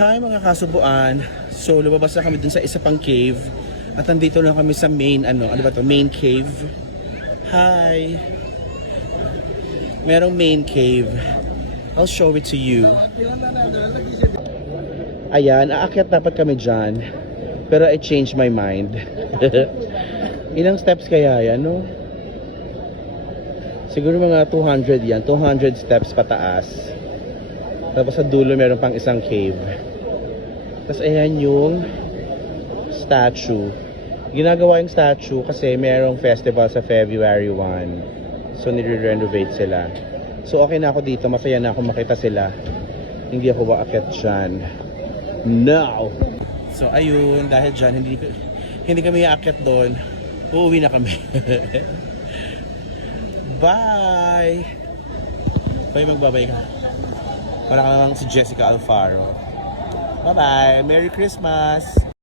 Hi mga kasubuan. So lumabas na kami dun sa isa pang cave. At nandito na kami sa main main cave. Hi. Merong main cave. I'll show it to you. Ayan, aakyat dapat kami dyan. Pero I changed my mind. Ilang steps kaya yan, no? Siguro mga 200 yan. 200 steps pataas. Tapos sa dulo meron pang isang cave. Tapos ayan yung statue. Ginagawa yung statue kasi merong festival sa February 1. So nire-renovate sila. So okay na ako dito. Masaya na ako makita sila. Hindi ako aakyat dyan. Now! So ayun, dahil dyan, hindi kami aakyat doon. Uuwi na kami. Bye! Bye, magbabay ka. Parang si Jessica Alfaro. Bye-bye! Merry Christmas!